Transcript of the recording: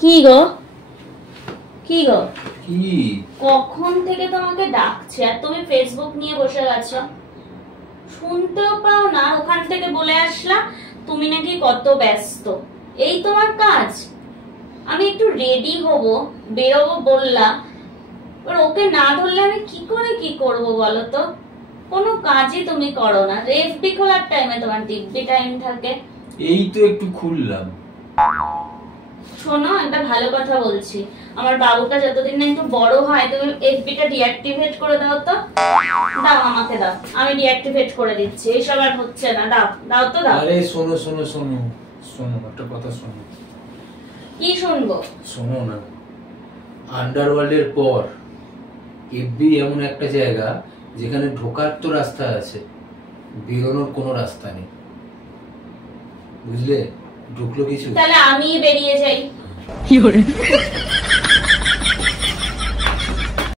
কি গো কি গো কি কখন থেকে তোমাকে ডাকছে আর তুমি ফেসবুক নিয়ে বসে গেছো, শুনতেও পাও না। ওখান থেকে বলে আসলাম তুমি নাকি কত ব্যস্ত, এই তোমার কাজ। আমি একটু রেডি হব, বেরোবো বললাম, আর ওকে না ধরলে আমি কি করে কি করব বলো তো? কোনো কাজই তুমি করো না। এফবি খোলার টাইমে তোমার দিব্যি টাইম থাকে। এই তো একটু খুললাম। শোনো, একটা ভালো কথা বলছি, আমার বাবুটা যতদিন না একটু বড় হয় তুমি এফবিটা ডিঅ্যাক্টিভেট করে দাও তো। দাও, আমাকে দাও, আমি ডিঅ্যাক্টিভেট করে দিচ্ছি। এইসব আর হচ্ছে না, দাও দাও তো দাও। আরে শোনো শোনো শোনো শোনো, একটা কথা শোনো। কি শুনবো? শোনো না, আন্ডারওয়ার্ল্ডের পর এফবি এমন একটা জায়গা যেখানে ঢোকার তো রাস্তা আছে, বেরোনোর কোনো রাস্তা নেই, বুঝলে? ঢুকলো কিছু, তাহলে আমি বেরিয়ে যাই।